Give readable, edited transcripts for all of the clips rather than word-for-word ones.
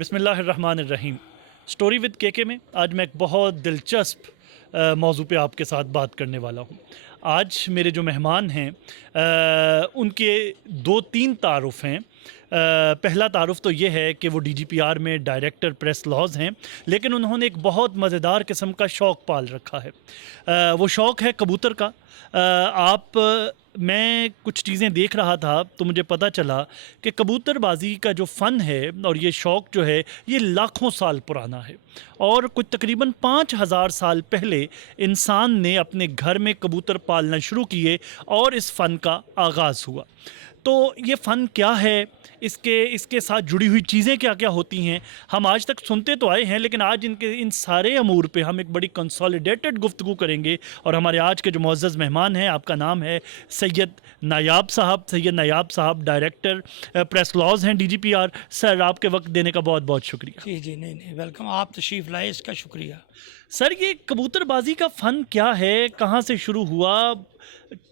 बिस्मिल्लाहिर्रहमानिर्रहीम। Story with KK में आज मैं एक बहुत दिलचस्प मौजू पे आपके साथ बात करने वाला हूँ। आज मेरे जो मेहमान हैं उनके दो तीन तारुफ़ हैं। पहला तारुफ़ तो ये है कि वो डीजीपीआर में डायरेक्टर प्रेस लॉज हैं, लेकिन उन्होंने एक बहुत मज़ेदार किस्म का शौक़ पाल रखा है। वो शौक़ है कबूतर का। मैं कुछ चीज़ें देख रहा था तो मुझे पता चला कि कबूतरबाजी का जो फ़न है और ये शौक़ जो है ये लाखों साल पुराना है और कुछ तकरीबन 5000 साल पहले इंसान ने अपने घर में कबूतर पालना शुरू किए और इस फ़न का आगाज़ हुआ। तो ये फ़न क्या है, इसके साथ जुड़ी हुई चीज़ें क्या क्या होती हैं, हम आज तक सुनते तो आए हैं, लेकिन आज इन सारे अमूर पे हम एक बड़ी कंसोलिडेटेड गुफ्तगू करेंगे। और हमारे आज के जो मुअज़्ज़ज़ मेहमान हैं, आपका नाम है सैयद नायाब साहब। सैयद नायाब साहब डायरेक्टर प्रेस लॉज हैं डीजीपीआर। सर, आपके वक्त देने का बहुत बहुत शुक्रिया। जी जी, नहीं वेलकम, आप तशरीफ़ लाए, इसका शुक्रिया। सर, ये कबूतरबाजी का फ़न क्या है, कहाँ से शुरू हुआ,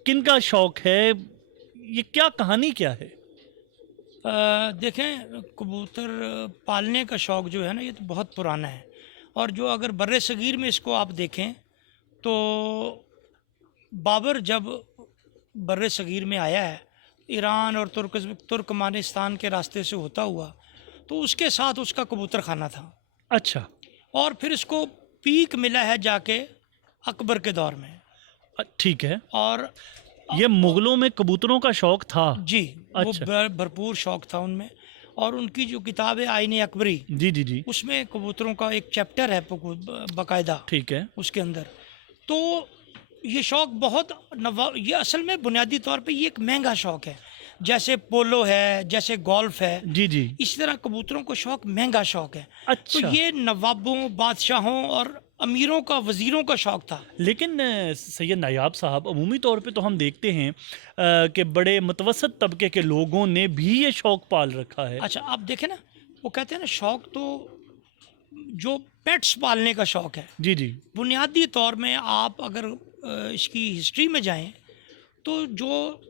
किन का शौक़ है, ये क्या कहानी क्या है? देखें, कबूतर पालने का शौक़ जो है ना, ये तो बहुत पुराना है। और जो अगर बर्रे सगीर में इसको आप देखें तो बाबर जब बर्रे सगीर में आया है, ईरान और तुर्कमानिस्तान के रास्ते से होता हुआ, तो उसके साथ उसका कबूतर खाना था। अच्छा। और फिर इसको पीक मिला है जाके अकबर के दौर में। ठीक है। और ये मुग़लों में कबूतरों का शौक़ था? जी। अच्छा। वो भरपूर शौक़ था उनमें। और उनकी जो किताब है आईने अकबरी, जी जी जी, उसमें कबूतरों का एक चैप्टर है बाकायदा। ठीक है। उसके अंदर तो ये शौक़ बहुत ये असल में बुनियादी तौर पे ये एक महंगा शौक़ है। जैसे पोलो है, जैसे गोल्फ है, जी जी, इसी तरह कबूतरों को शौक़ महंगा शौक़ है। अच्छा। तो ये नवाबों, बादशाहों और अमीरों का, वज़ीरों का शौक़ था। लेकिन सैयद नायाब साहब, अमूमी तौर पे तो हम देखते हैं कि बड़े मुतवसत तबके के लोगों ने भी ये शौक़ पाल रखा है। अच्छा, आप देखें ना, वो कहते हैं ना, शौक़ तो जो पेट्स पालने का शौक़ है, जी जी, बुनियादी तौर में आप अगर इसकी हिस्ट्री में जाएं तो जो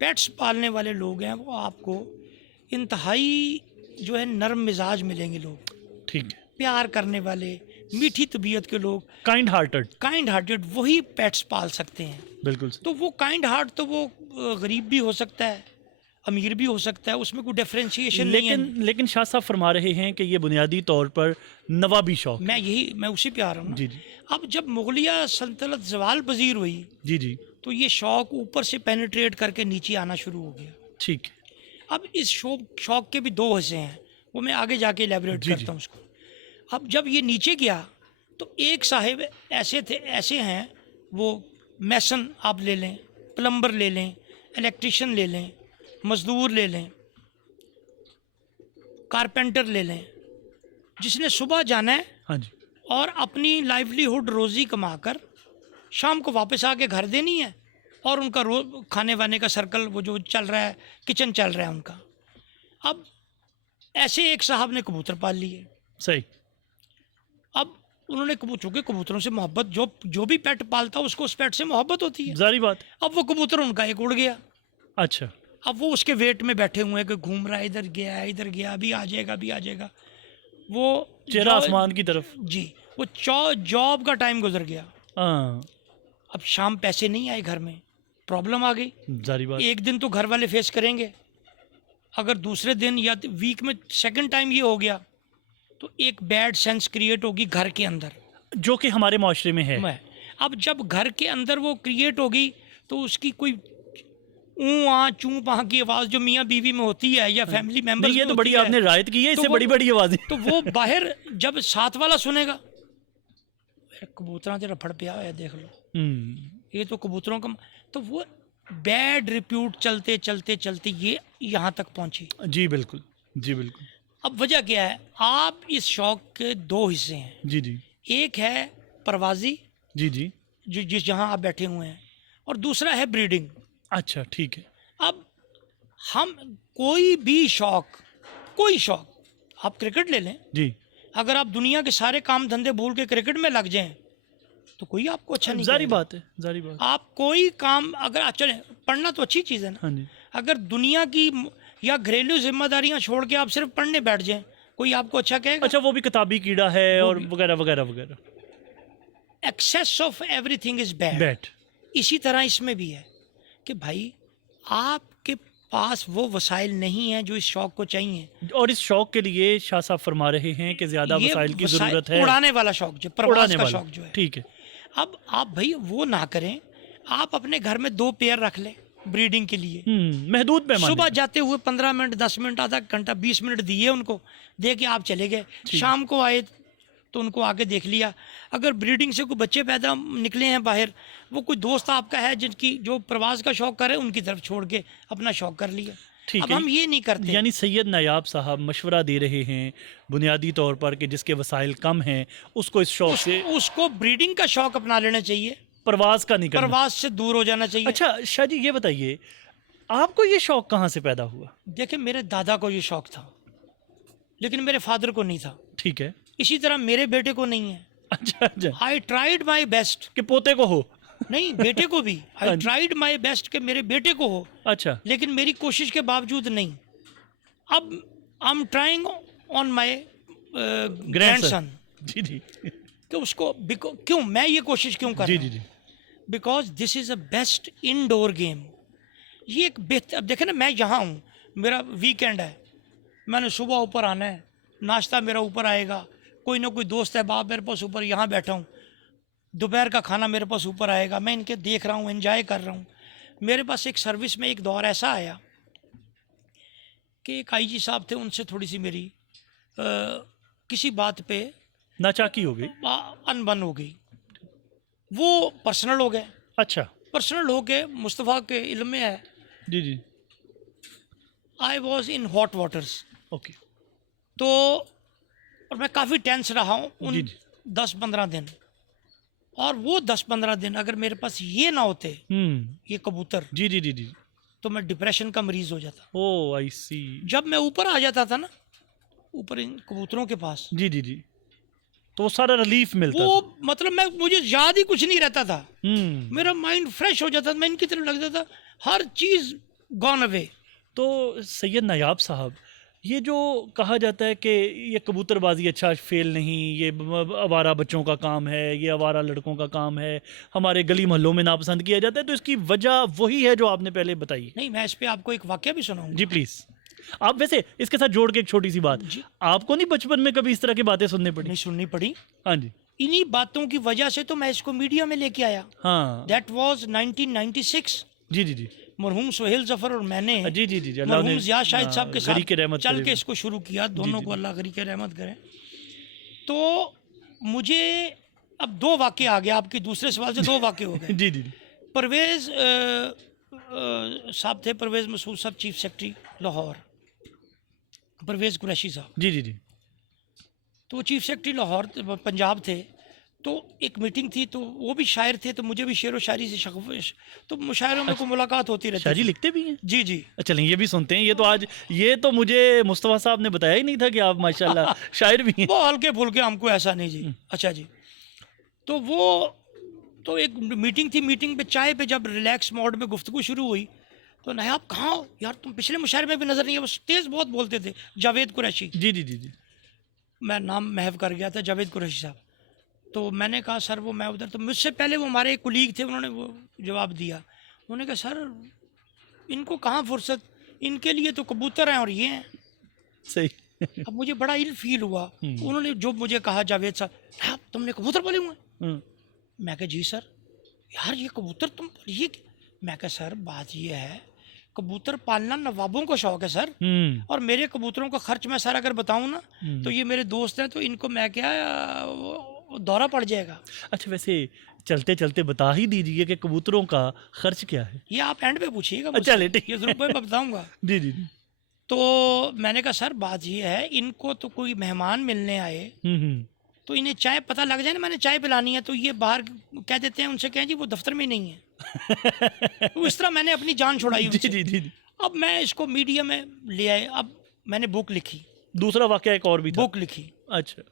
पेट्स पालने वाले लोग हैं वो आपको इंतहाई जो है नरम मिजाज मिलेंगे। लोग ठीक है, प्यार करने वाले, मीठी तबीयत के लोग, काइंड हार्टेड, वही पेट्स पाल सकते हैं। बिल्कुल। तो वो काइंड हार्ट तो वो गरीब भी हो सकता है, अमीर भी हो सकता है, उसमें कोई डिफ्रेंशिएशन नहीं है। लेकिन शाह साहब फरमा रहे हैं कि ये बुनियादी तौर पर नवाबी शौक़। मैं उसी पे आ रहा हूँ ना। जी जी, अब जब मुगलिया सल्तनत ज़वाल पजीर हुई जी जी, तो ये शौक़ ऊपर से पेनिट्रेट करके नीचे आना शुरू हो गया। ठीक है। अब इस शौक़ के भी दो हिस्से हैं, वो मैं आगे जाके एलेबरेट करता हूँ उसको। अब जब ये नीचे गया तो एक साहिब ऐसे हैं, वो मैसन आप ले लें, प्लम्बर ले लें, इलेक्ट्रिशियन ले लें, मज़दूर ले लें, कारपेंटर ले लें, जिसने सुबह जाना है हाँ जी, और अपनी लाइवलीहुड रोज़ी कमाकर शाम को वापस आके घर देनी है, और उनका रोज खाने वाने का सर्कल वो जो चल रहा है, किचन चल रहा है उनका। अब ऐसे एक साहब ने कबूतर पाल लिए। सही। अब उन्होंने चूँकि कबूतरों से मोहब्बत, जो भी पेट पालता है उसको उस पेट से मोहब्बत होती है। जारी बात। अब वो कबूतर उनका एक उड़ गया। अच्छा। अब वो उसके वेट में बैठे हुए हैं कि घूम रहा है, इधर गया, अभी आ जाएगा। वो चेहरा आसमान की तरफ। जी, वो जॉब का टाइम गुजर गया। हाँ, अब शाम पैसे नहीं आए घर में, प्रॉब्लम आ गई। जारी बात। एक दिन तो घर वाले फेस करेंगे, अगर दूसरे दिन या वीक में सेकंड टाइम ये हो गया तो एक बैड सेंस क्रिएट होगी घर के अंदर, जो कि हमारे माशरे में है। अब जब घर के अंदर वो क्रिएट होगी तो उसकी कोई ऊँ आ चूँ पहाँ की आवाज़ जो मियाँ बीवी में होती है या फैमिली मेंबर्स में, ये तो बड़ी आपने रायत की है, इससे बड़ी बड़ी आवाज़ें। तो वो बाहर जब साथ वाला सुनेगा, कबूतरा तेरा फड़ पिया है, देख लो, ये तो कबूतरों का। तो वो बैड रिप्यूट चलते ये यहाँ तक पहुँची। जी बिल्कुल, जी बिल्कुल। अब वजह क्या है, आप इस शौक़ के दो हिस्से हैं। जी जी, एक है परवाजी, जी जी, जिस जहाँ आप बैठे हुए हैं, और दूसरा है ब्रीडिंग। अच्छा, ठीक है। अब हम कोई शौक़, आप क्रिकेट ले लें, जी, अगर आप दुनिया के सारे काम धंधे भूल के क्रिकेट में लग जाएं तो कोई आपको अच्छा नहीं जारी करेगा। बात है, जारी बात। आप कोई काम अगर चले, पढ़ना तो अच्छी चीज़ है ना। हाँ जी, अगर दुनिया की या घरेलू जिम्मेदारियां छोड़ के आप सिर्फ पढ़ने बैठ जाएं कोई आपको अच्छा कहेगा? अच्छा, वो भी किताबी कीड़ा है और वगैरह वगैरह वगैरह। Excess of everything is bad. Bat. इसी तरह इसमें भी है कि भाई आपके पास वो वसाइल नहीं है जो इस शौक को चाहिए। और इस शौक के लिए शाह साहब फरमा रहे हैं कि ज्यादा ये वसाइल की जरूरत है। उड़ाने वाला शौक जो प्रवास उड़ाने का वाला, शौक जो है, ठीक है। अब आप भाई वो ना करें। आप अपने घर में 2 पेयर रख लें ब्रीडिंग के लिए। महदूद पैमाने सुबह पे। जाते हुए 15 मिनट, 10 मिनट, आधा घंटा, 20 मिनट दिए उनको, दे के आप चले गए। शाम को आए तो उनको आके देख लिया। अगर ब्रीडिंग से कोई बच्चे पैदा निकले हैं बाहर, वो कोई दोस्त आपका है जिनकी जो प्रवास का शौक करे, उनकी तरफ छोड़ के अपना शौक कर लिया। ठीक अब है। हम ये नहीं करते। यानी सैयद नायाब साहब मशवरा दे रहे हैं बुनियादी तौर पर कि जिसके वसाइल कम हैं उसको इस शौक से, उसको ब्रीडिंग का शौक अपना लेना चाहिए, प्रवास का नहीं करना। प्रवास से दूर हो जाना चाहिए। अच्छा शाह जी, ये बताइए आपको ये शौक कहाँ से पैदा हुआ? देखिए, मेरे दादा को ये शौक था, लेकिन मेरे फादर को नहीं था। ठीक है। इसी तरह मेरे बेटे को नहीं है। अच्छा अच्छा, आई ट्राइड माई बेस्ट। कि पोते को हो। नहीं, बेटे को भी आई ट्राइड माई बेस्ट कि मेरे बेटे को हो, अच्छा, लेकिन मेरी कोशिश के बावजूद नहीं। अब I am trying on my grandson जी जी कि उसको क्यों मैं ये कोशिश क्यों कर जी रहा जी हूँ? जी। Because this is a best indoor game. ये एक बेहतर, अब देखे ना, मैं यहाँ हूँ, मेरा वीकेंड है, मैंने सुबह ऊपर आना है, नाश्ता मेरा ऊपर आएगा, कोई ना कोई दोस्त है बाप मेरे पास ऊपर, यहाँ बैठा हूँ, दोपहर का खाना मेरे पास ऊपर आएगा, मैं इनके देख रहा हूँ, एंजॉय कर रहा हूँ। मेरे पास एक सर्विस में एक दौर ऐसा आया कि एक आईजी साहब थे, उनसे थोड़ी सी मेरी किसी बात पे नाचाकी हो गई। अनबन हो गई। वो पर्सनल हो गए। अच्छा। पर्सनल हो के मुस्तफ़ा के इल्म में है, जी जी। I was in hot waters. Okay. तो और मैं काफ़ी टेंस रहा हूँ जी उन जी 10-15 दिन। और वो 10-15 दिन अगर मेरे पास ये ना होते, ये कबूतर, जी जी जी जी। तो मैं डिप्रेशन का मरीज हो जाता। ओ आई सी। जब मैं ऊपर आ जाता था ना, ऊपर इन कबूतरों के पास, जी जी जी, तो वो सारा रिलीफ मिलता वो था। मतलब मुझे याद ही कुछ नहीं रहता था। हम्म। मेरा माइंड फ्रेश हो जाता था, मैं इनकी तरफ लगता था, हर चीज़ गॉन अवे। तो सैयद नायाब साहब, ये जो कहा जाता है कि ये कबूतरबाजी अच्छा फेल नहीं, ये आवारा बच्चों का काम है, ये आवारा लड़कों का काम है, हमारे गली मोहल्लों में नापसंद किया जाता है, तो इसकी वजह वही है जो आपने पहले बताई। नहीं, मैं इस पे आपको एक वाकया भी सुनाऊंगा। जी प्लीज़। आप वैसे इसके साथ जोड़ के एक छोटी सी बात, आपको नहीं बचपन में कभी इस तरह की बातें सुननी पड़ी? नहीं सुननी पड़ी। हाँ जी। इन्हीं बातों की वजह से तो मैं इसको मीडिया में लेके आया। हाँ। That was 1996। जी जी जी मरहूम सोहेल जफर और मैंने जी जी जी, अल्लाह ने मरहूम जिया शाहिद साहब के गरी के साथ रहमत चल करे। के इसको शुरू किया। दोनों को अल्लाह गरी के रहमत करे। तो मुझे अब 2 वाक़े आ गए, आपके दूसरे सवाल से 2 वाक़े हो गए। जी जी। परवेज़ साहब थे, परवेज़ मसूद साहब, चीफ सेक्रेटरी लाहौर, परवेज़ कुरैशी साहब। जी जी जी। तो वो चीफ सेक्रेटरी लाहौर पंजाब थे। तो एक मीटिंग थी, तो वो भी शायर थे, तो मुझे भी शेर व शायरी से शगफ, तो मुशायरों में को मुलाकात होती रहती शाह जी थी। लिखते भी हैं? जी जी। चलें ये भी सुनते हैं। ये तो आज, ये तो मुझे मुस्तफ़ा साहब ने बताया ही नहीं था कि आप माशाल्लाह शायर भी हैं। वो हल्के फुल्के, हमको ऐसा नहीं जी। अच्छा जी। तो वो तो एक मीटिंग थी, मीटिंग पे चाय पे जब रिलैक्स मोड में गुफ्तगू शुरू हुई, तो नायाब कहाँ हो यार, तुम पिछले मुशायरे में भी नज़र नहीं है। वो तेज़ बहुत बोलते थे, जावेद कुरैशी। जी जी जी जी। मैं नाम महव कर गया था, जावेद कुरैशी साहब। तो मैंने कहा सर वो मैं उधर, तो मुझसे पहले वो हमारे एक कुलीग थे, उन्होंने वो जवाब दिया। उन्होंने कहा सर इनको कहाँ फुर्सत, इनके लिए तो कबूतर हैं और ये हैं। सही। अब मुझे बड़ा इल फील हुआ। उन्होंने जो मुझे कहा, जावेद साहब आप तुमने कबूतर पाले हुए हैं? मैं कहा जी सर। यार ये कबूतर तुम ये, मैं कहा सर बात ये है, कबूतर पालना नवाबों का शौक है सर, और मेरे कबूतरों का खर्च मैं सर अगर बताऊं ना, तो ये मेरे दोस्त हैं, तो इनको मैं क्या दौरा पड़ जाएगा। अच्छा वैसे चलते चलते बता ही दीजिए कि कबूतरों का खर्च क्या है? ये आप एंड पे पूछिएगा। अच्छा ले ठीक। ये जरूर मैं बताऊंगा। जी जी। तो मैंने कहा सर बात ये है, इनको तो कोई मेहमान मिलने आए, तो इन्हें चाय पता लग जाए ना मैंने चाय पिलानी है, तो ये बाहर कह देते हैं, उनसे कहें जी वो दफ्तर में नहीं है। तो इस तरह मैंने अपनी जान छुड़ाई उनसे। जी जी जी। अब मैं इसको मीडिया में ले आए। अब मैंने बुक लिखी। दूसरा वाकया एक और भी था। बुक लिखी। अच्छा।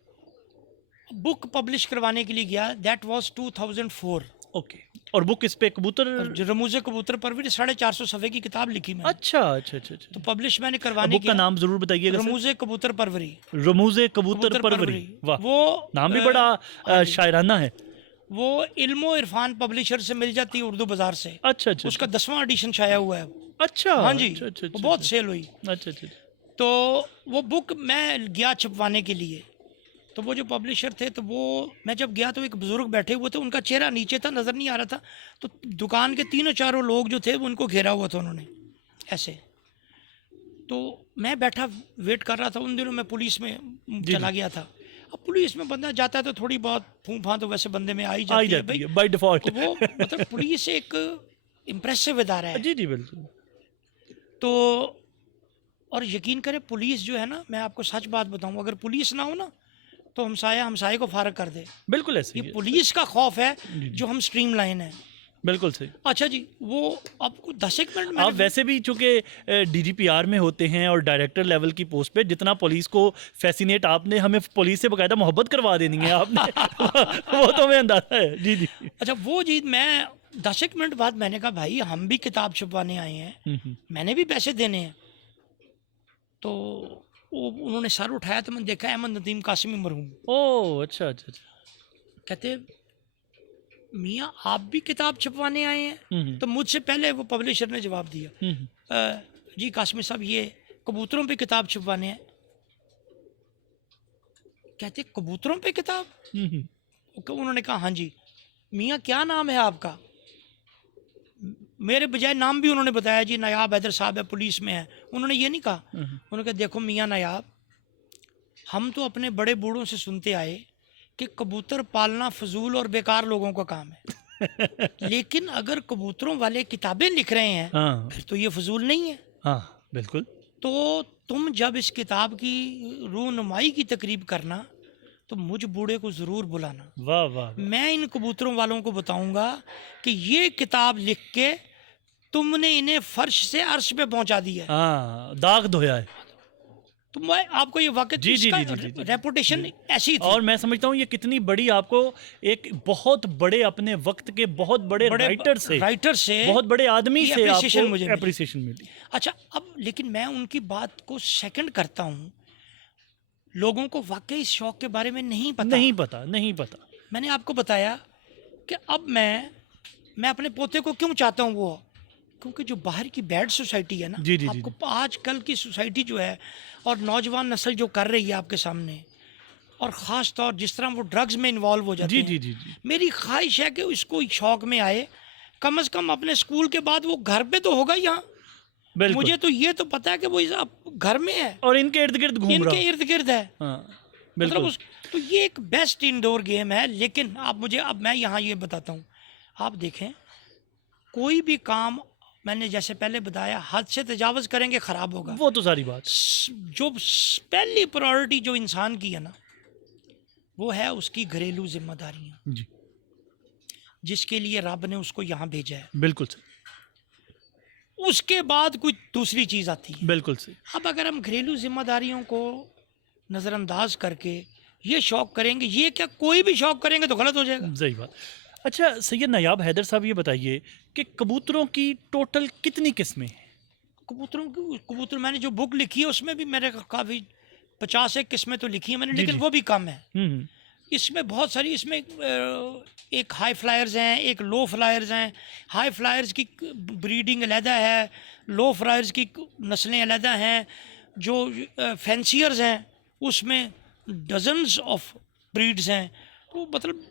बुक पब्लिश करवाने के लिए गया। That was 2004। ओके। और बुक इस पे कबूतर? जो रमूज़े कबूतर परवरी 450 सफ़े की किताब लिखी मैंने। अच्छा अच्छा अच्छा अच्छा। तो पब्लिश मैंने अब करवाने बुक का नाम जरूर बताइएगा सर। रमूज़े कबूतर परवरी। रमूज़े कबूतर कबूतर परवरी। परवरी। वाह, वो नाम भी बड़ा हाँ जी। शायराना है। वो इल्मो इरफान पब्लिशर से मिल जाती है उर्दू बाज़ार से। अच्छा अच्छा उसका 10वां एडिशन छाया हुआ है। अच्छा हाँ जी, अच्छा अच्छा वो अच्छा बहुत अच्छा सेल हुई। अच्छा अच्छा। तो वो बुक मैं गया छपवाने के लिए, तो वो जो पब्लिशर थे, तो वो मैं जब गया तो एक बुज़ुर्ग बैठे हुए थे, उनका चेहरा नीचे था, नज़र नहीं आ रहा था। तो दुकान के तीनों चारों लोग जो थे वो उनको घेरा हुआ था उन्होंने ऐसे। तो मैं बैठा वेट कर रहा था। उन दिनों मैं पुलिस में चला गया था। अब पुलिस में बंदा जाता है तो थोड़ी बहुत फूं फां तो वैसे बंदे में आ ही आ ही जाती है जाती भाई। है बाय डिफॉल्ट। वो मतलब पुलिस एक इम्प्रेसिव इदारा है। जी जी बिल्कुल। तो और यकीन करें, पुलिस जो है ना, मैं आपको सच बात बताऊं, अगर पुलिस ना हो ना तो हमसाये को फारग कर दे। बिल्कुल ऐसे ये ही है। पुलिस का खौफ है जी, जी। जो हम स्ट्रीम लाइन है। बिल्कुल सही। अच्छा जी, वो आपको 10 एक मिनट आप मैंने वैसे भी चूंकि डीजीपीआर में होते हैं और डायरेक्टर लेवल की पोस्ट पे, जितना पुलिस को फैसिनेट आपने हमें पुलिस से बकायदा मोहब्बत करवा देनी है आपने। वो तो हमें अंदाजा है। जी जी। अच्छा वो जी, मैं 10 एक मिनट बाद मैंने कहा भाई हम भी किताब छपवाने आए हैं, मैंने भी पैसे देने हैं। तो वो उन्होंने सर उठाया तो मैंने देखा अहमद नदीम कासिमी मरहूम। ओह अच्छा अच्छा अच्छा। कहते मियाँ आप भी किताब छपवाने आए हैं? हम्म तो मुझसे पहले वो पब्लिशर ने जवाब दिया, हम्म जी कासिमी साहब ये कबूतरों पे किताब छपवाने हैं। कहते कबूतरों पे किताब? हम्म उन्होंने कहा हाँ जी। मियाँ क्या नाम है आपका? मेरे बजाय नाम भी उन्होंने बताया, जी नायाब हैदर साहब है, पुलिस में है। उन्होंने ये नहीं कहा। उन्होंने कहा देखो मियाँ नायाब, हम तो अपने बड़े बूढ़ों से सुनते आए कि कबूतर पालना फजूल और बेकार लोगों का काम है, लेकिन अगर कबूतरों वाले किताबें लिख रहे हैं हाँ फिर तो ये फजूल नहीं है। हाँ बिल्कुल। तो तुम जब इस किताब की रूनुमाई की तकरीब करना तो मुझ बूढ़े को ज़रूर बुलाना। वाह वाह वाह। मैं इन कबूतरों वालों को बताऊंगा कि ये किताब लिख के तुमने इन्हें फर्श से अर्श पे पहुंचा दिया है। हाँ दाग धोया है। तो मैं आपको ये वाकई जी, जी, इसका जी, जी, जी, जी। रेपुटेशन ऐसी थी। और मैं समझता हूँ ये कितनी बड़ी आपको एक बहुत बड़े अपने वक्त के बहुत बड़े राइटर से बहुत बड़े आदमी ये से appreciation आपको मुझे मिली। एप्रिसिएशन मिली। अच्छा अब लेकिन मैं उनकी बात को सेकंड करता हूँ। लोगों को वाकई इस शौक के बारे में नहीं पता। नहीं पता नहीं पता। मैंने आपको बताया कि अब मैं अपने पोते को क्यों चाहता हूँ वो, क्योंकि जो बाहर की बैड सोसाइटी है ना, जी, जी, जी, आपको आजकल की सोसाइटी जो है और नौजवान नस्ल जो कर रही है आपके सामने, और ख़ास तौर जिस तरह वो ड्रग्स में इन्वॉल्व हो जाते जी हैं, जी जी जी। मेरी ख्वाहिश है कि इसको शौक में आए, कम से कम अपने स्कूल के बाद वो घर पे तो होगा यहाँ। बिल्कुल। मुझे तो ये तो पता है कि वो अब घर में है, और इनके इर्द गिर्द घूम रहा। इनके इर्द गिर्द है। हाँ मतलब बिल्कुल। तो ये एक बेस्ट इंडोर गेम है। लेकिन आप मुझे, अब मैं यहाँ ये बताता हूँ, आप देखें कोई भी काम मैंने जैसे पहले बताया हद से तजावज़ करेंगे ख़राब होगा। वो तो सारी बात। जो पहली प्रायोरिटी जो इंसान की है ना, वो है उसकी घरेलू जिम्मेदारियाँ, जी जिसके लिए रब ने उसको यहाँ भेजा है। बिल्कुल सही उसके बाद कोई दूसरी चीज़ आती है। बिल्कुल सही। अब अगर हम घरेलू जिम्मेदारियों को नज़रअंदाज करके ये शौक करेंगे, ये क्या कोई भी शौक करेंगे तो गलत हो जाएगा। सही बात। अच्छा सैयद नायाब हैदर साहब ये बताइए कि कबूतरों की टोटल कितनी किस्में हैं? कबूतर मैंने जो बुक लिखी है उसमें भी मेरे काफ़ी 50 किस्में तो लिखी है मैंने, जी, लेकिन जी। वो भी कम है। हम्म इसमें बहुत सारी, इसमें एक हाई फ्लायर्स हैं, एक लो फ्लायर्स हैं। हाई फ्लायर्स की ब्रीडिंग अलहदा है, लो फ्लायर्स की नस्लें अलहदा हैं। जो फैंसियर्स हैं उसमें डजन्स ऑफ ब्रीड्स हैं। तो मतलब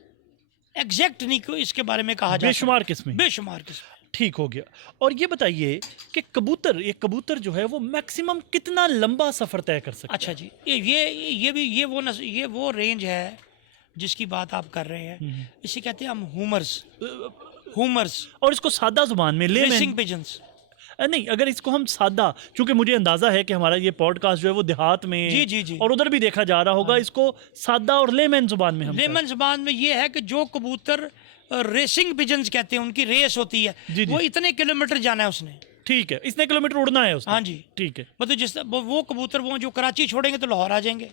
एग्जैक्ट नहीं को इसके बारे में कहा जाता, बेशुमार किस्में। बेशुमार किस्में। ठीक हो गया। और ये बताइए कि कबूतर जो है वो मैक्सिमम कितना लंबा सफर तय कर सकता है? अच्छा जी, ये वो रेंज है जिसकी बात आप कर रहे हैं। इसे कहते हैं हम हुमर्स और इसको सादा जुबान में रेसिंग पिजन्स। नहीं, अगर इसको हम सादा, क्योंकि मुझे अंदाजा है कि हमारा ये पॉडकास्ट जो है वो देहात में जी, जी, जी। और उधर भी देखा जा रहा होगा, इसको सादा और लेमन जुबान में हम लेमन जुबान में ये है कि जो कबूतर रेसिंग पिजन्स कहते हैं, उनकी रेस होती है, जी, जी। वो इतने किलोमीटर जाना है उसने। ठीक है, इतने किलोमीटर उड़ना है उसने। हाँ जी। ठीक है। मतलब जिस वो कबूतर वो जो कराची छोड़ेंगे तो लाहौर आ जाएंगे,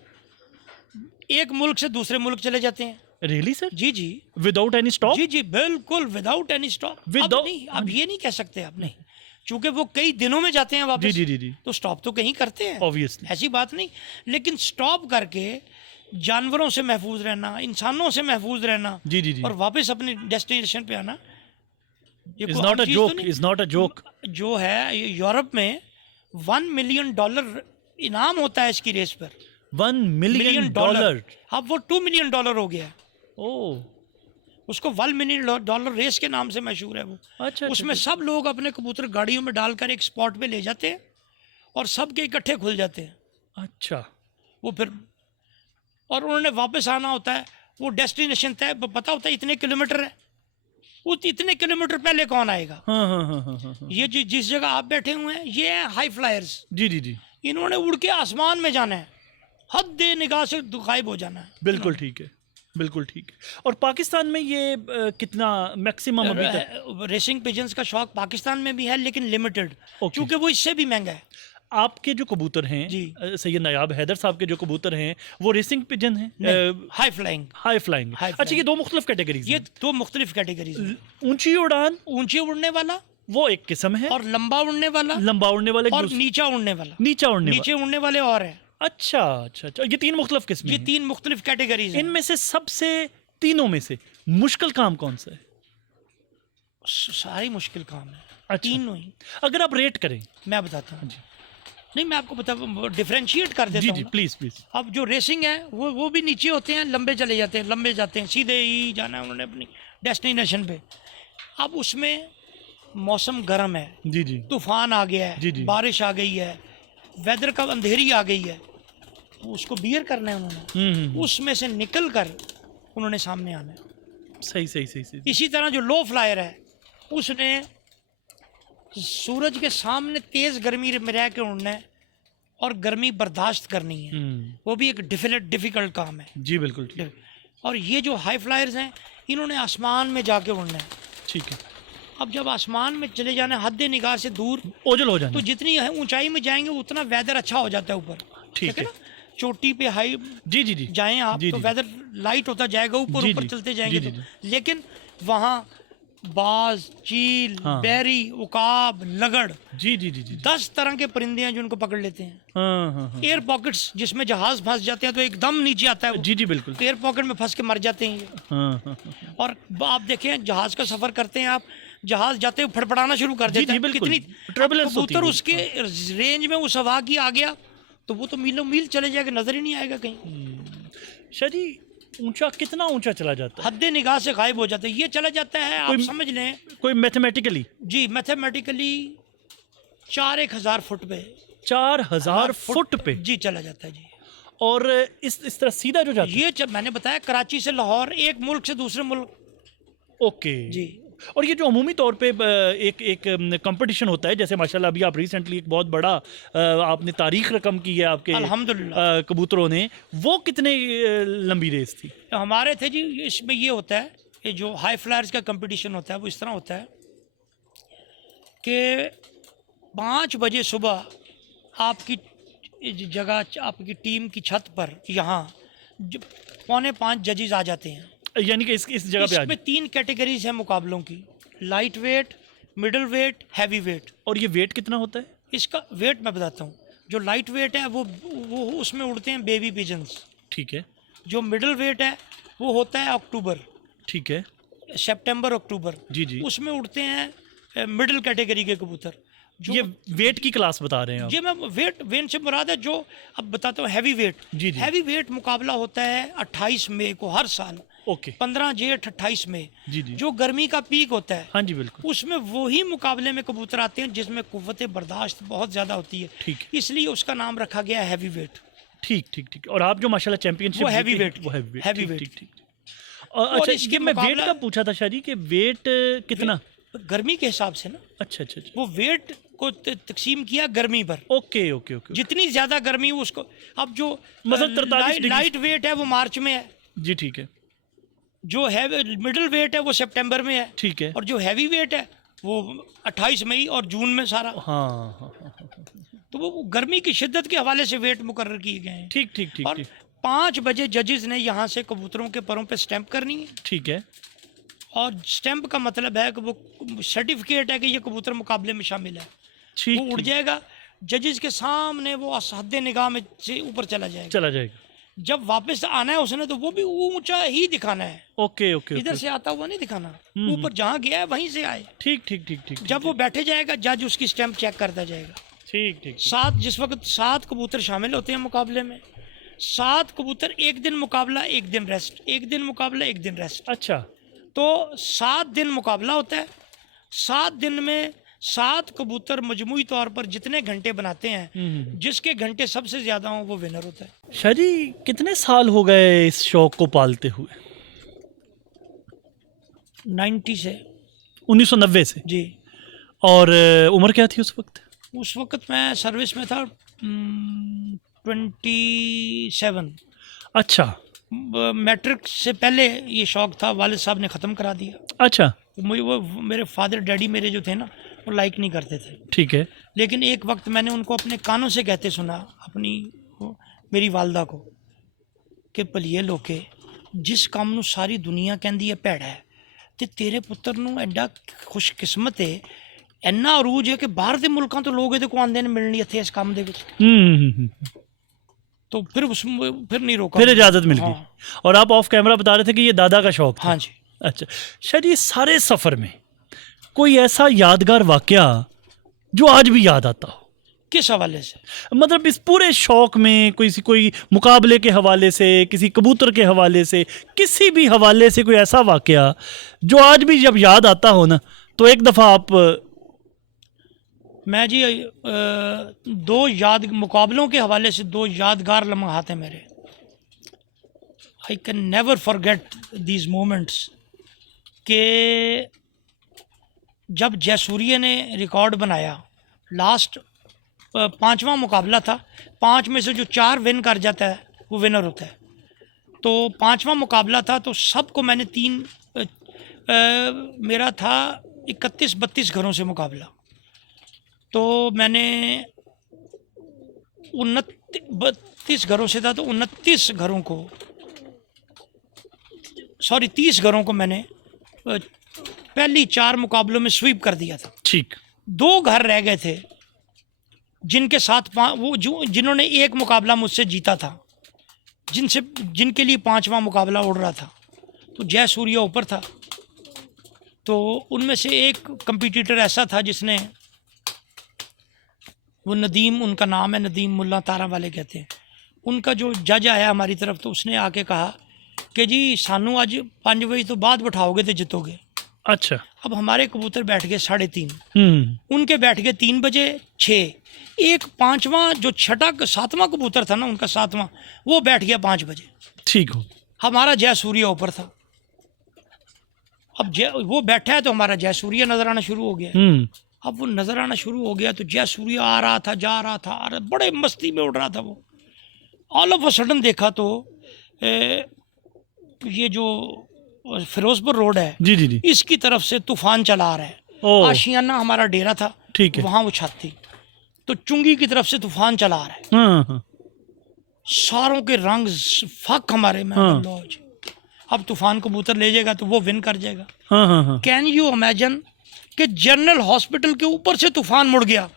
एक मुल्क से दूसरे मुल्क चले जाते हैं। Really sir? जी जी विदाउट एनी स्टॉप? जी जी बिल्कुल विदाउट एनी स्टॉप। अब Without- नहीं, अब ये नहीं कह सकते आप, नहीं, क्योंकि वो कई दिनों में जाते हैं वापस। जी जी जी तो स्टॉप तो कहीं करते हैं, ऑब्वियसली। ऐसी बात नहीं, लेकिन स्टॉप करके जानवरों से महफूज रहना, इंसानों से महफूज रहना, जी जी जी। और वापस अपने डेस्टिनेशन पे आना, ये इज कोई नॉट आम अ चीज़ तो जोक, नहीं। Is not a joke. जो है ये यूरोप में $1 मिलियन इनाम होता है इसकी रेस पर। $1 मिलियन डॉलर? अब वो $2 मिलियन हो गया है। ओह, उसको $1 मिलियन रेस के नाम से मशहूर है वो। अच्छा। उसमें सब लोग अपने कबूतर गाड़ियों में डालकर एक स्पॉट पे ले जाते हैं और सबके इकट्ठे खुल जाते हैं। अच्छा। वो फिर, और उन्होंने वापस आना होता है, वो डेस्टिनेशन तय पता होता है इतने किलोमीटर है, वो इतने किलोमीटर पहले कौन आएगा। हाँ हाँ हाँ हाँ हाँ हाँ। ये जिस जगह आप बैठे हुए हैं ये है हाई फ्लायर्स। जी जी जी, इन्होंने उड़ के आसमान में जाना है, हद निगाह से गायब हो जाना है। बिल्कुल ठीक है, बिल्कुल ठीक है। और पाकिस्तान में ये कितना मैक्सिमम अभी तक? रेसिंग पिजन्स का शौक पाकिस्तान में भी है, लेकिन लिमिटेड, Okay. क्योंकि वो इससे भी महंगा है। आपके जो कबूतर हैं जी। सैयद नायाब हैदर साहब के जो कबूतर हैं वो रेसिंग पिजन हैं, high flying. High flying? High अच्छा, flying। ये दो मुख्तलिफ कैटेगरीज ये हैं। दो मुख्तलिफ कैटेगरीज हैं। ऊंची उड़ान ऊंचे उड़ने वाला वो एक किस्म है, और लंबा उड़ने वाला लंबा उड़ने वाला एक और दूसरा, नीचा उड़ने वाला। नीचा उड़ने नीचे उड़ने वाले और है। वाला। अच्छा अच्छा अच्छा, ये तीन मुख्तलिफ किस्में ये हैं। 3 मुख्तलिफ कैटेगरीज हैं। इनमें से सबसे, तीनों में से मुश्किल काम कौन सा है? सारी मुश्किल काम है, अच्छा। तीनों ही। अगर आप रेट करें। मैं बताता हूँ, जी नहीं मैं आपको बता डिफरेंशिएट कर जी देता जी, हूँ। Please please. अब जो रेसिंग है वो भी नीचे होते हैं, लंबे चले जाते हैं, लंबे जाते हैं, सीधे ही जाना है उन्होंने अपनी डेस्टिनेशन पे। अब उसमें मौसम गर्म है, जी जी तूफान आ गया जी, है, जी। बारिश आ गई है, वेदर का अंधेरी आ गई है, तो उसको बियर करना है उन्होंने, उसमें से निकल कर उन्होंने सामने आना है। सही सही सही सही। इसी तरह जो लो फ्लायर है उसने सूरज के सामने तेज़ गर्मी में रह के उड़ना है और गर्मी बर्दाश्त करनी है। वो भी एक डिफ़िकल्ट काम है। जी बिल्कुल ठीक, और ये जो हाई फ्लायर्स हैं इन्होंने आसमान में जाके उड़ना है। ठीक है। अब जब आसमान में चले जाना है हद निगाह से दूर, ओझल हो जाना। तो जितनी ऊंचाई में जाएंगे उतना वेदर अच्छा हो जाता है ऊपर। ठीक है। ना, चोटी पे हाई जी जी जी जाएं आप जी, तो जी। वेदर लाइट होता जाएगा, ऊपर जी, ऊपर जी। चलते जाएंगे जी, तो। जी, लेकिन वहाँ बाज, चील, हाँ। बैरी, उकाब, लगड़, जी जी जी जी 10 तरह के परिंदे हैं जो उनको पकड़ लेते हैं। हाँ हाँ हाँ। एयर पॉकेट्स, जिसमें जहाज फंस जाते हैं तो एकदम नीचे आता है वो। जी जी बिल्कुल। एयर पॉकेट में फंस के मर जाते हैं ये। हाँ हाँ हाँ। और आप देखें जहाज का सफर करते हैं आप, जहाज जाते हुए फड़फड़ाना शुरू कर जी, देता जी, है। बिल्कुल। कितनी Turbulence होती है कबूतर वो। उसके रेंज में उस हवा की आ गया तो वो तो मीलों मील चले जाएगा, नजर ही नहीं आएगा कहीं। शाह जी, ऊंचा कितना ऊंचा चला जाता है? हद निगाह से गायब हो जाता है। ये चला जाता है, आप कोई- समझ लें कोई मैथमेटिकली जी, मैथमेटिकली 4-1000 फुट पे, 4000 फुट पे? जी चला जाता है जी। और इस तरह सीधा जो जाता है? ये जब मैंने बताया कराची से लाहौर, एक मुल्क से दूसरे मुल्क। ओके जी। और ये जो अमूमी तौर पे एक एक कंपटीशन होता है, जैसे माशाल्लाह अभी आप रिसेंटली एक बहुत बड़ा आपने तारीख रकम की है आपके अल्हम्दुलिल्लाह। कबूतरों ने, वो कितने लंबी रेस थी? तो हमारे थे जी, इसमें ये होता है कि जो हाई फ्लायर्स का कंपटीशन होता है वो इस तरह होता है कि 5 बजे सुबह आपकी जगह, आपकी टीम की छत पर यहाँ 4:45 जजेस आ जाते हैं। यानी कि इस जगह पे आ इसमें 3 कैटेगरीज हैं मुकाबलों की, light weight, middle wait, heavy weight. और ये वेट कितना होता है? इसका वेट मैं बताता हूँ। जो लाइट वेट है वो उसमें उड़ते हैं बेबी पिजन्स। ठीक है, जो मिडल वेट है वो होता है अक्टूबर, ठीक है। सितंबर अक्टूबर, जी जी, उसमें उड़ते हैं मिडिल कैटेगरी के कबूतर। जो ये वेट की क्लास बता रहे हैं आप? ये मैं वेट से मुराद है जो अब बताता हूँ हैवी वेट। जी, जी। हैवी वेट मुकाबला होता है 28 मई को हर साल, ओके 15 जेठ 28 मई, जी जी, जो गर्मी का पीक होता है। हाँ जी बिल्कुल, उसमें वही मुकाबले में कबूतर आते हैं जिसमें कुव्वत बर्दाश्त बहुत ज़्यादा होती है। ठीक है, इसलिए उसका नाम रखा गया हैवी वेट। ठीक ठीक ठीक। और आप जो माशाल्लाह चैंपियनशिप वो heavy जीते हैं, weight, वो हैवी वेट, heavy ठीक weight। ठीक ठीक। और अच्छा, इसके ये मैं वेट मुकाबला- का पूछा था शाह जी कि वेट कितना? गर्मी के हिसाब से ना, अच्छा अच्छा अच्छा, वो वेट को तकसीम किया गर्मी पर। ओके ओके ओके, जितनी ज्यादा गर्मी हो उसको, अब जो मतलब 43 डिग्री। लाइट वेट है वो मार्च में है, जी ठीक है, जो है मिडिल वेट है वो सितंबर में है, ठीक है। और जो हैवी वेट है वो 28 मई और जून में सारा। हाँ हाँ हाँ, तो वो गर्मी की शिद्दत के हवाले से वेट मुकर्रर किए गए हैं। ठीक ठीक ठीक और ठीक, 5 बजे जजेस ने यहाँ से कबूतरों के परों पे स्टैंप करनी है, ठीक है। और स्टैंप का मतलब है कि वो सर्टिफिकेट है कि ये कबूतर मुकाबले में शामिल है। ठीक वो उड़ ठीक, जाएगा जजेस के सामने, वो असहद निगाह में से ऊपर चला जाएगा। चला जाएगा। जब वापस आना है उसने तो वो भी ऊंचा ही दिखाना है, ओके ओके इधर ओके, से आता हुआ नहीं दिखाना, ऊपर जहाँ गया है वहीं से आए। ठीक ठीक ठीक ठीक, जब वो बैठे जाएगा जज उसकी स्टैंप चेक करता जाएगा। ठीक ठीक, 7 जिस वक्त 7 कबूतर शामिल होते हैं मुकाबले में, 7 कबूतर, एक दिन मुकाबला एक दिन रेस्ट, एक दिन मुकाबला एक दिन रेस्ट, अच्छा। तो 7 दिन मुकाबला होता है। 7 दिन में 7 कबूतर मजमूई तौर पर जितने घंटे बनाते हैं, जिसके घंटे सबसे ज्यादा हों वो विनर होता है। शाह जी, कितने साल हो गए इस शौक को पालते हुए? 90 से 1990 से। जी। और उम्र क्या थी उस वक्त? उस वक्त मैं सर्विस में था, 27। अच्छा मैट्रिक से पहले ये शौक था, वालिद साहब ने ख़त्म करा दिया। अच्छा, मुझे वो मेरे फादर डैडी मेरे जो थे ना, वो लाइक नहीं करते थे। ठीक है। लेकिन एक वक्त मैंने उनको अपने कानों से कहते सुना, मेरी वालदा को, कि भलिए लोके जिस काम नू सारी दुनिया कहती है भैड़ा है, तो तेरे पुत्र नू एडा खुशकिस्मत है, इन्ना अरूज है कि बाहर के मुल्कों तो लोग को आते हैं मिलने इत्थे इस काम दे विच। तो फिर फिर नहीं रोका, फिर इजाज़त मिल गई। हाँ। और आप ऑफ कैमरा बता रहे थे कि ये दादा का शौक था। हाँ जी। अच्छा शाह जी, सारे सफ़र में कोई ऐसा यादगार वाकया जो आज भी याद आता हो? किस हवाले से? मतलब इस पूरे शौक में कोई मुकाबले के हवाले से, किसी कबूतर के हवाले से, किसी भी हवाले से कोई ऐसा वाकया जो आज भी जब याद आता हो ना, तो एक दफ़ा आप। मैं जी मुकाबलों के हवाले से 2 यादगार लम्हात हैं मेरे। I can never forget these moments. कि जब जयसूर्य ने रिकॉर्ड बनाया, लास्ट 5वां मुकाबला था, 5 में से जो 4 विन कर जाता है वो विनर होता है। तो 5वां मुकाबला था, तो सबको मैंने मेरा था 31-32 घरों से मुकाबला। तो मैंने 32 घरों से था, तो 29 घरों को, सॉरी 30 घरों को मैंने पहली 4 मुकाबलों में स्वीप कर दिया था। ठीक। 2 घर रह गए थे जिनके साथ वो जिन्होंने एक मुकाबला मुझसे जीता था, जिनके लिए 5वां मुकाबला उड़ रहा था। तो जय सूर्य ऊपर था। तो उनमें से एक कंपटीटर ऐसा था जिसने, वो नदीम उनका नाम है, नदीम मुल्ला तारा वाले कहते हैं। उनका जो जज आया हमारी तरफ, तो उसने आके कहा कि जी सानू आज 5 बजे तो बाद बैठाओगे तो जितोगे। अच्छा। अब हमारे कबूतर बैठ गए 3:30, उनके बैठ गए 3 बजे 6, एक 5वां जो 7वां कबूतर था ना, उनका 7वां, वो बैठ गया 5 बजे। ठीक हो। हमारा जय सूर्य ऊपर था। अब वो बैठा है तो हमारा जय सूर्य नजर आना शुरू हो गया। अब वो नजर आना शुरू हो गया तो जय सूर्य आ रहा था, जा रहा था, बड़े मस्ती में उड़ रहा था वो। ऑल ऑफ अ सडन देखा तो ये जो फिरोजपुर रोड है, जी जी जी, इसकी तरफ से तूफान चला आ रहा है। आशियाना हमारा डेरा था, ठीक है, वहाँ वो छत थी। तो चुंगी की तरफ से तूफान चला आ रहा है। सारों के रंग फक हमारे में। अब तूफान कबूतर ले जाएगा तो वो विन कर जाएगा। कैन यू इमेजिन कि जनरल हॉस्पिटल के ऊपर से तूफान मुड़ गया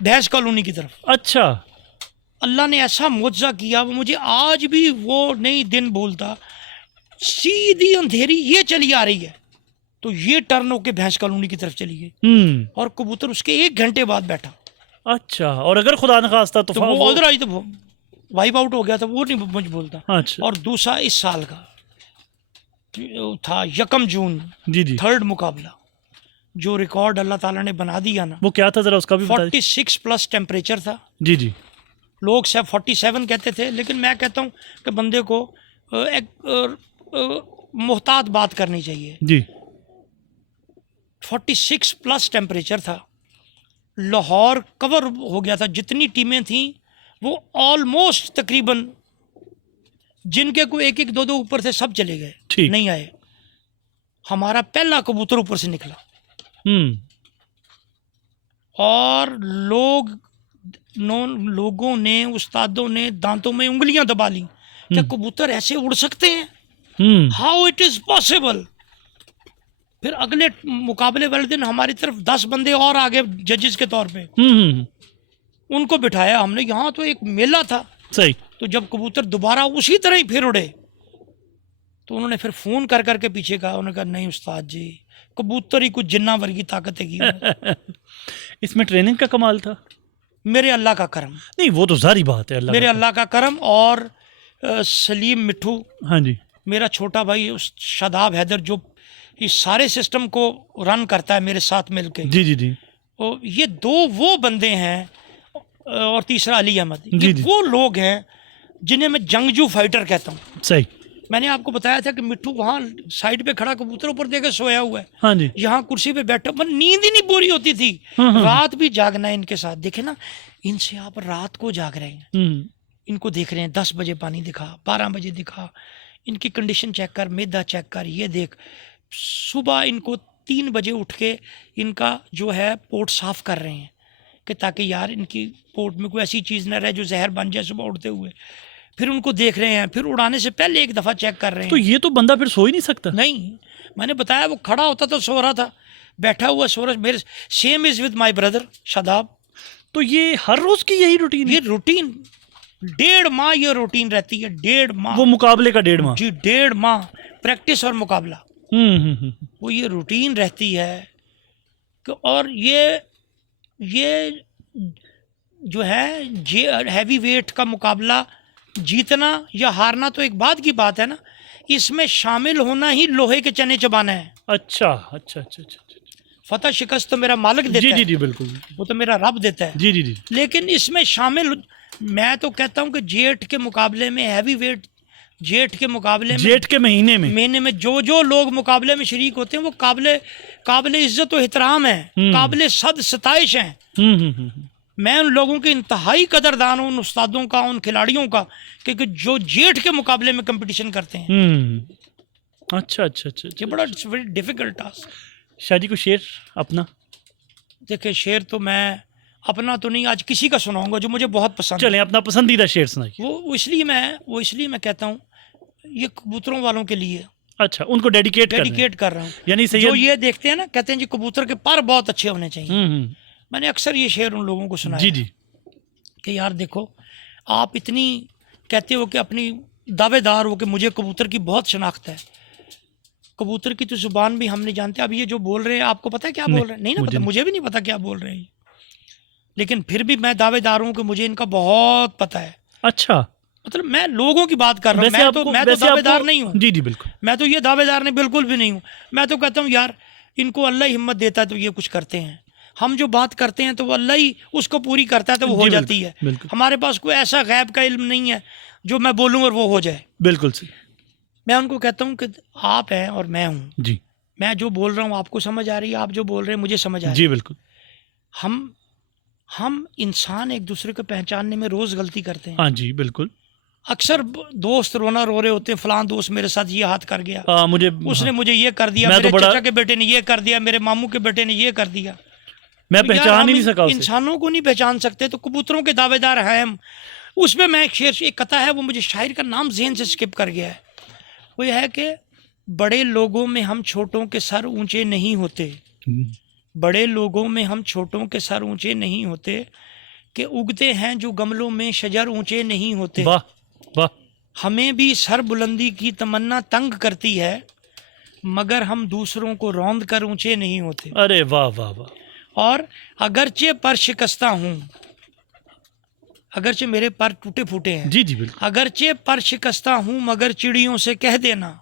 भैंस कॉलोनी की तरफ। अच्छा। अल्लाह ने ऐसा मुआवजा किया, वो मुझे आज भी वो नहीं दिन भूलता। सीधी अंधेरी ये चली आ रही है, तो ये टर्न होके भैंस कॉलोनी की तरफ चली गई, और कबूतर उसके 1 घंटे बाद बैठा। अच्छा। और अगर खुदा न खास्ता तो वो उधर आई तो वाइप आउट हो गया था, वो नहीं मुझे बोलता। अच्छा। और दूसरा इस साल का था 1 जून, जी जी, 3rd मुकाबला, जो रिकॉर्ड अल्लाह ताला ने बना दिया ना। वो क्या था जरा उसका भी बता। 46 प्लस टेम्परेचर था। जी जी। लोग सब 47 कहते थे, लेकिन मैं कहता हूँ कि बंदे को एक मुहतात बात करनी चाहिए जी। 46 प्लस टेम्परेचर था। लाहौर कवर हो गया था, जितनी टीमें थीं वो ऑलमोस्ट तकरीबन, जिनके को 1-1 2-2 ऊपर से सब चले गए, नहीं आए। हमारा पहला कबूतर ऊपर से निकला। और लोगों ने, उस्तादों ने दांतों में उंगलियां दबा ली क्या कबूतर ऐसे उड़ सकते हैं? Hmm how it is possible? फिर अगले मुकाबले वाले दिन हमारी तरफ 10 बंदे और आगे जजेस के तौर पे, हम्म, उनको बिठाया हमने। यहाँ तो एक मेला था। सही। तो जब कबूतर दोबारा उसी तरह ही फिर उड़े, तो उन्होंने फिर फोन कर करके पीछे कहा, उन्होंने कहा नहीं उस्ताद जी, कबूतर ही कुछ जिन्ना वर्गी ताकत है। इसमें ट्रेनिंग का कमाल था। मेरे अल्लाह का करम, नहीं वो तो जारी बात है, अल्लाह मेरे का। अल्लाह का करम। और सलीम मिठू, हाँ जी। मेरा छोटा भाई, उस शादाब हैदर जो इस सारे सिस्टम को रन करता है मेरे साथ मिलके, जी जी जी तो ये दो वो बंदे हैं, और तीसरा अली अहमद, जी, ये जी। वो लोग हैं जिन्हें मैं जंगजू फाइटर कहता हूँ। सही। मैंने आपको बताया था कि मिट्टू वहाँ साइड पे खड़ा कबूतर ऊपर देके सोया हुआ है, हाँ जी। यहाँ कुर्सी पे बैठा, मन नींद ही नहीं पूरी होती थी। हाँ। रात भी जागना है इनके साथ। देखे ना, इनसे आप रात को जाग रहे हैं, हम्म इनको देख रहे हैं, 10 बजे पानी दिखा, 12 बजे दिखा, इनकी कंडीशन चेक कर, मैदा चेक कर, ये देख। सुबह इनको 3 बजे उठ के इनका जो है पोर्ट साफ कर रहे हैं, कि ताकि यार इनकी पोर्ट में कोई ऐसी चीज़ ना रहे जो जहर बन जाए सुबह उठते हुए। फिर उनको देख रहे हैं, फिर उड़ाने से पहले एक दफ़ा चेक कर रहे हैं। तो ये तो बंदा फिर सो ही नहीं सकता। नहीं, मैंने बताया वो खड़ा होता तो सो रहा था, बैठा हुआ सो रहा। मेरे same is with my brother Shadab. तो ये हर रोज की यही रूटीन ये है? रूटीन 1.5 माह ये रूटीन रहती है, 1.5 माह। वो मुकाबले का 1.5 माह? जी, 1.5 माह प्रैक्टिस और मुकाबला, हम्म। वो ये रूटीन रहती है। और ये जो है हैवी वेट का मुकाबला जीतना या हारना तो एक बाद की बात है ना, इसमें शामिल होना ही लोहे के चने चबाना है। अच्छा अच्छा अच्छा अच्छा। फतह शिकस्त तो मेरा मालिक देता जी है, जी जी बिल्कुल। वो तो मेरा रब देता है। जी जी जी। लेकिन इसमें शामिल, मैं तो कहता हूं कि जेठ के मुकाबले में, हैवी वेट जेठ के मुकाबले में, जेठ के महीने में जो लोग मुकाबले में शरीक होते हैं वो काबिल इज्जत और एहतराम है, काबिल सद सताइश हैं। हम्म। मैं उन लोगों के इंतहाई कदरदान हूँ, उन उस्तादों का, उन खिलाड़ियों का, क्योंकि जो जेठ के मुकाबले में कंपटीशन करते हैं। अच्छा अच्छा अच्छा। ये बड़ा वेरी डिफिकल्ट टास्क। शादी को शेर अपना? देखिए, शेर तो मैं अपना तो नहीं, आज किसी का सुनाऊंगा जो मुझे बहुत पसंद है। चलें अपना पसंदीदा शेर सुनाइए। वो इसलिए मैं कहता हूँ, ये कबूतरों वालों के लिए अच्छा, उनको डेडिकेट कर रहा हूँ। यानी जो ये देखते हैं ना, कहते हैं जी कबूतर के पर बहुत अच्छे होने चाहिए। मैंने अक्सर ये शेर उन लोगों को सुनाया जी जी कि यार देखो, आप इतनी कहते हो कि अपनी दावेदार हो कि मुझे कबूतर की बहुत शनाख्त है, कबूतर की तो जुबान भी हम नहीं जानते। अब ये जो बोल रहे हैं, आपको पता है क्या बोल रहे हैं? नहीं ना पता, मुझे भी नहीं पता क्या बोल रहे हैं, लेकिन फिर भी मैं दावेदार हूँ कि मुझे इनका बहुत पता है। अच्छा, मतलब मैं लोगों की बात कर रहा हूँ, मैं तो दावेदार नहीं हूँ। जी जी बिल्कुल, मैं तो ये दावेदार नहीं, बिल्कुल भी नहीं हूँ। मैं तो कहता हूँ यार, इनको अल्लाह ही हिम्मत देता है तो ये कुछ करते हैं। हम जो बात करते हैं तो वो अल्लाह ही उसको पूरी करता है, तो वो हो जाती है। हमारे पास कोई ऐसा गैब का इल्म नहीं है जो मैं बोलूँ और वो हो जाए। बिल्कुल सही। मैं उनको कहता हूँ कि आप हैं और मैं हूँ जी, मैं जो बोल रहा हूँ आपको समझ आ रही है, आप जो बोल रहे हैं मुझे समझ आ रही है। जी बिल्कुल। हम इंसान एक दूसरे को पहचानने में रोज़ गलती करते हैं। हाँ जी बिल्कुल। अक्सर दोस्त रोना रो रहे होते हैं, फलां दोस्त मेरे साथ ये हाथ कर गया, उसने मुझे ये कर दिया, मेरे चाचा के बेटे ने ये कर दिया, मेरे मामू के बेटे ने ये कर दिया। मैं पहचान ही नहीं सका उसे। इंसानों को नहीं पहचान सकते तो कबूतरों के दावेदार हैं हम। उसमें मैं एक शेर, एक कथा है, वो मुझे शायर का नाम ज़हन से स्किप कर गया है। वो यह है कि बड़े लोगों में हम छोटों के सर ऊंचे नहीं होते, बड़े लोगों में हम छोटों के सर ऊंचे नहीं होते, कि उगते हैं जो गमलों में शजर ऊंचे नहीं होते। वाह वाह। हमें भी सर बुलंदी की तमन्ना तंग करती है, मगर हम दूसरों को रौंद कर ऊंचे नहीं होते। अरे वाह वाह वाह। और अगरचे पर शिकस्ता हूँ, अगरचे मेरे पर टूटे फूटे हैं, जी जी बिल्कुल, अगरचे पर शिकस्ता हूँ, मगर चिड़ियों से कह देना,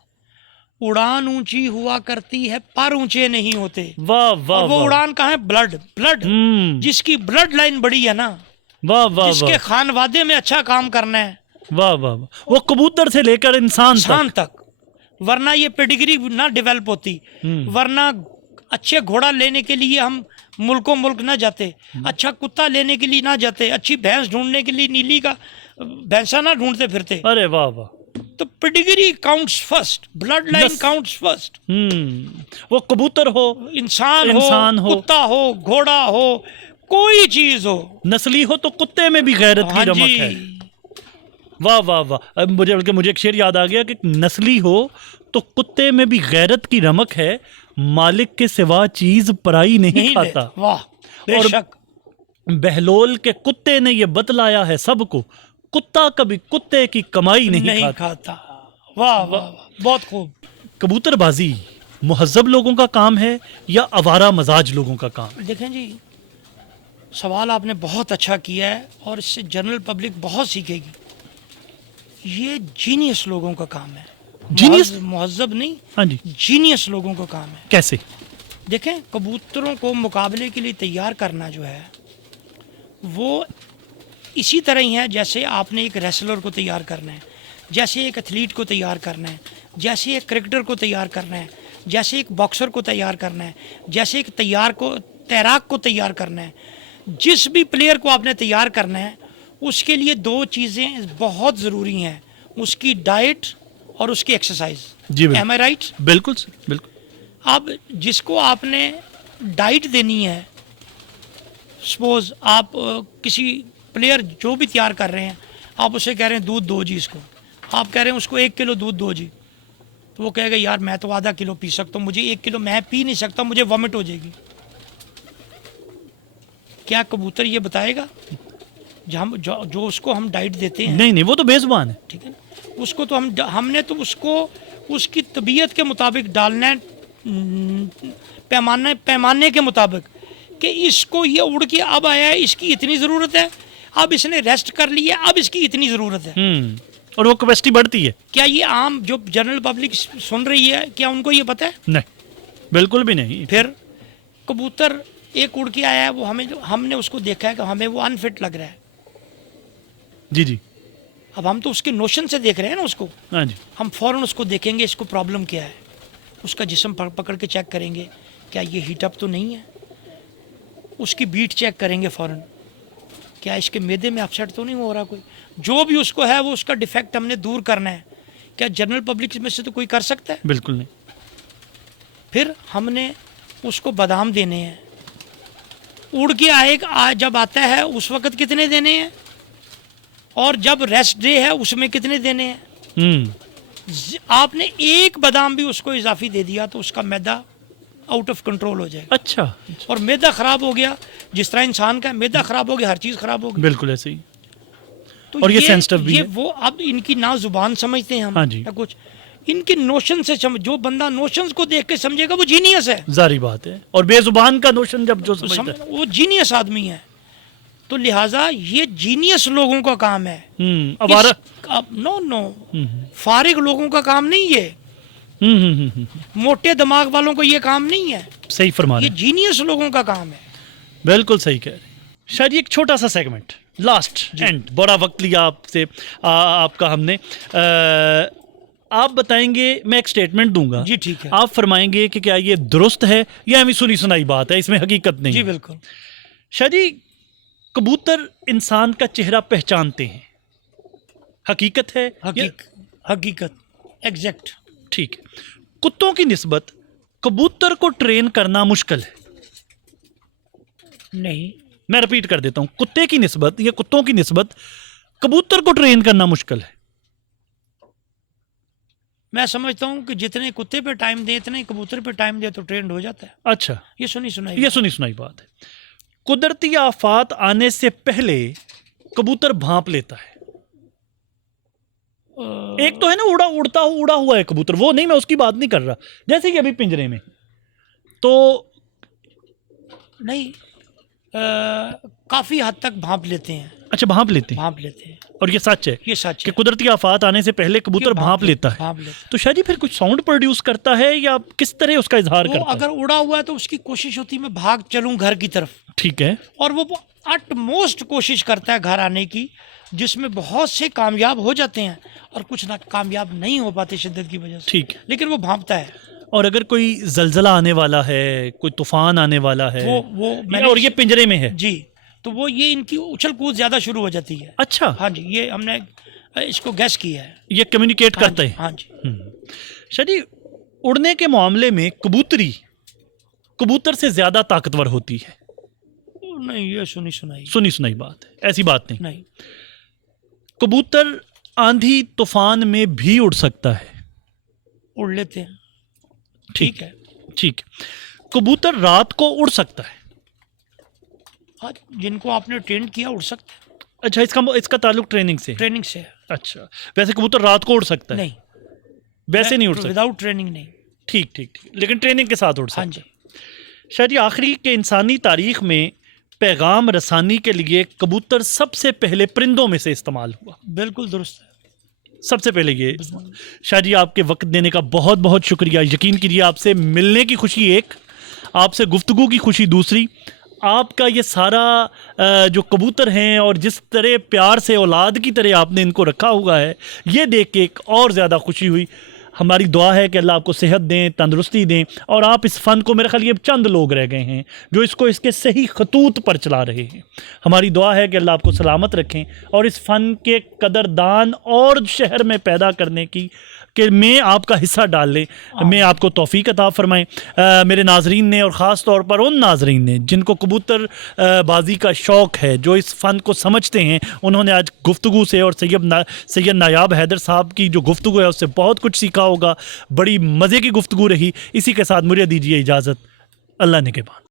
उड़ान ऊंची हुआ करती है पर ऊंचे नहीं होते। वाह वाह। और वो उड़ान कहाँ है? ब्लड, जिसकी ब्लड लाइन बड़ी है ना, वाह वाह, जिसके खानवादे में अच्छा काम करना है, वाह वाह, वो कबूतर से लेकर इंसान तक। वरना ये पेडिग्री ना डेवलप होती, वरना अच्छे घोड़ा लेने के लिए हम मुल्कों मुल्क ना जाते, अच्छा कुत्ता लेने के लिए ना जाते, अच्छी भैंस ढूंढने के लिए नीली का भैंसा ना ढूंढते फिरते। अरे वाह वाह। तो pedigree counts first, blood line counts first. वो कबूतर हो, इंसान हो, कुत्ता हो, घोड़ा हो, कोई चीज हो, नस्ली हो, तो कुत्ते में भी गैरत की रमक है। वाह वाह वाह। अब मुझे बल्कि मुझे एक शेर याद आ गया कि नस्ली हो तो कुत्ते में भी गैरत की रमक है, मालिक के सिवा चीज पराई नहीं खाता। वाह, बेशक। बहलोल के कुत्ते ने ये बतलाया है सबको, कुत्ता कभी कुत्ते की कमाई नहीं खाता। खाता। वाह वाह वाह, बहुत खूब। कबूतरबाजी मुहज्जब लोगों का काम है या आवारा मजाज लोगों का काम? देखें जी, सवाल आपने बहुत अच्छा किया है और इससे जनरल पब्लिक बहुत सीखेगी। ये जीनियस लोगों का काम है। जीनियस? मुहज्जब नहीं, हाँ जी। जीनियस लोगों का काम है। कैसे? देखें, कबूतरों को मुकाबले के लिए तैयार करना जो है वो इसी तरह ही है जैसे आपने एक रेसलर को तैयार करना है, जैसे एक एथलीट को तैयार करना है, जैसे एक क्रिकेटर को तैयार करना है, जैसे एक बॉक्सर को तैयार करना है, जैसे एक तैराक को तैयार करना है। जिस भी प्लेयर को आपने तैयार करना है उसके लिए दो चीज़ें बहुत ज़रूरी हैं, उसकी डाइट और उसकी एक्सरसाइज। जी बिल्कुल। एम आई राइट? बिल्कुल बिल्कुल। अब जिसको आपने डाइट देनी है, सपोज आप किसी प्लेयर जो भी तैयार कर रहे हैं, आप उसे कह रहे हैं दूध दो जी इसको, आप कह रहे हैं उसको 1 किलो दूध दो जी, तो वो कहेगा यार मैं तो आधा किलो पी सकता हूँ, मुझे 1 किलो मैं पी नहीं सकता, मुझे वॉमिट हो जाएगी। क्या कबूतर ये बताएगा? जो उसको हम डाइट देते हैं, नहीं वो तो बेजुबान है। ठीक है ना, उसको तो हमने तो उसको उसकी तबीयत के मुताबिक डालना है, पैमाने के मुताबिक, कि इसको ये उड़ के अब आया है, इसकी इतनी ज़रूरत है, अब इसने रेस्ट कर लिया, अब इसकी इतनी ज़रूरत है। और वो कैपेसिटी बढ़ती है। क्या ये आम जो जनरल पब्लिक सुन रही है, क्या उनको ये पता है? नहीं, बिल्कुल भी नहीं। फिर कबूतर एक उड़ के आया है, वो हमने उसको देखा है कि हमें वो अनफिट लग रहा है। जी। अब हम तो उसके नोशन से देख रहे हैं ना उसको। हाँ जी। हम फ़ौरन उसको देखेंगे इसको प्रॉब्लम क्या है, उसका जिस्म पकड़ के चेक करेंगे क्या ये हीट अप तो नहीं है, उसकी बीट चेक करेंगे फ़ौरन, क्या इसके मैदे में अपसेट तो नहीं हो रहा कोई, जो भी उसको है वो उसका डिफेक्ट हमने दूर करना है। क्या जनरल पब्लिक में से तो कोई कर सकता है? बिल्कुल नहीं। फिर हमने उसको बादाम देने हैं, उड़ के जब आता है उस वक्त कितने देने हैं, और जब रेस्ट डे है उसमें कितने देने हैं। आपने एक बादाम भी उसको इजाफी दे दिया तो उसका मैदा आउट ऑफ कंट्रोल हो जाएगा। अच्छा। और मैदा खराब हो गया, जिस तरह इंसान का मैदा खराब हो गया, हर चीज़ खराब हो गई। बिल्कुल ऐसे ही। तो और ये सेंसिटिव भी है। वो अब इनकी ना जुबान समझते हैं हम। हाँ जी। या कुछ इनकी नोशन से जो बंदा नोशंस को देख के समझेगा वो जीनियस है। जारी बात है। और बेजुबान का नोशन जब जो समझता है वो जीनियस आदमी है। तो लिहाजा ये जीनियस लोगों का काम है। आवारा नो फारिग लोगों का काम नहीं है। मोटे दिमाग वालों को ये काम नहीं है। सही फरमा रहे ये जीनियस लोगों का काम है। बिल्कुल सही कह रहे। शायद एक छोटा सा सेगमेंट लास्ट एंड, बड़ा वक्त लिया आपसे आपका हमने। आप बताएंगे, मैं एक स्टेटमेंट दूंगा जी ठीक है। आप फरमाएंगे कि क्या ये दुरुस्त है या हमें सुनी सुनाई बात है, इसमें हकीकत नहीं। जी बिल्कुल। शायद कबूतर इंसान का चेहरा पहचानते हैं, हकीकत है? हकीकत एग्जैक्ट। ठीक है। कुत्तों की निस्बत कबूतर को ट्रेन करना मुश्किल है? नहीं, मैं रिपीट कर देता हूं, कुत्ते की निस्बत या कुत्तों की निस्बत कबूतर को ट्रेन करना मुश्किल है। मैं समझता हूं कि जितने कुत्ते पे टाइम दे इतने कबूतर पे टाइम दे तो ट्रेंड हो जाता है। अच्छा, ये सुनी सुनाई बात है। कुदरती आफात आने से पहले कबूतर भांप लेता है। एक तो है ना उड़ा हुआ है कबूतर, वो नहीं, मैं उसकी बात नहीं कर रहा, जैसे कि अभी पिंजरे में तो नहीं, काफी हद तक भांप लेते हैं। अच्छा, भांप लेते हैं। और ये सच है कि कुदरती आफात आने से पहले कबूतर भांप लेता है। तो शायद ही फिर कुछ साउंड प्रोड्यूस करता है या किस तरह उसका इजहार करता है? अगर उड़ा हुआ है तो उसकी कोशिश होती है मैं भाग चलूं घर की तरफ। ठीक है। और वो अटमोस्ट कोशिश करता है घर आने की, जिसमें बहुत से कामयाब हो जाते हैं और कुछ ना कामयाब नहीं हो पाते शिद्दत की वजह से। ठीक है। लेकिन वो भांपता है। और अगर कोई जलजला आने वाला है, कोई तूफान आने वाला है, और ये पिंजरे में है जी, तो वो ये इनकी उछल कूद ज्यादा शुरू हो जाती है। अच्छा। हाँ जी, ये हमने इसको गैस किया है। ये कम्युनिकेट करते हैं। हाँ जी। शायद उड़ने के मामले में कबूतरी कबूतर से ज्यादा ताकतवर होती है? नहीं, ये सुनी सुनाई बात है, ऐसी बात नहीं। नहीं, कबूतर आंधी तूफान में भी उड़ सकता है। उड़ लेते हैं, ठीक है। ठीक है। कबूतर रात को उड़ सकता है। हाँ, जिनको आपने ट्रेन किया उड़ सकते हैं, अच्छा, इसका ताल्लुक ट्रेनिंग से है। ट्रेनिंग से है। अच्छा, वैसे कबूतर रात को उड़ सकता है? नहीं, वैसे नहीं उड़ सकता। विदाउट ट्रेनिंग नहीं। ठीक ठीक ठीक, लेकिन ट्रेनिंग के साथ उड़ सकता हाँ है। जी। शायद ये आखिरी के इंसानी तारीख में पैगाम रसानी के लिए कबूतर सबसे पहले परिंदों में से इस्तेमाल हुआ। बिल्कुल दुरुस्त है। सबसे पहले ये शायद ये आपके वक्त देने का बहुत बहुत शुक्रिया। यकीन कीजिए, आपसे मिलने की खुशी एक, आपसे गुफ्तगू की खुशी दूसरी। आपका ये सारा जो कबूतर हैं और जिस तरह प्यार से औलाद की तरह आपने इनको रखा हुआ है, ये देख के एक और ज़्यादा खुशी हुई। हमारी दुआ है कि अल्लाह आपको सेहत दें, तंदुरुस्ती दें, और आप इस फ़न को, मेरे ख्याल ये चंद लोग रह गए हैं जो इसको इसके सही खतूत पर चला रहे हैं। हमारी दुआ है कि अल्लाह आपको सलामत रखें और इस फ़न के कदरदान और शहर में पैदा करने की कि मैं आपका हिस्सा डाल लें, मैं आपको तौफीक अता फ़रमाएं। मेरे नाजरीन ने, और ख़ास तौर पर उन नाजरीन ने जिनको कबूतर बाजी का शौक़ है, जो इस फ़न को समझते हैं, उन्होंने आज गुफ्तगू से और सैयद नायाब हैदर साहब की जो गुफ्तगू है उससे बहुत कुछ सीखा होगा। बड़ी मज़े की गुफ्तगू रही। इसी के साथ मुझे दीजिए इजाज़त। अल्लाह निगहबान।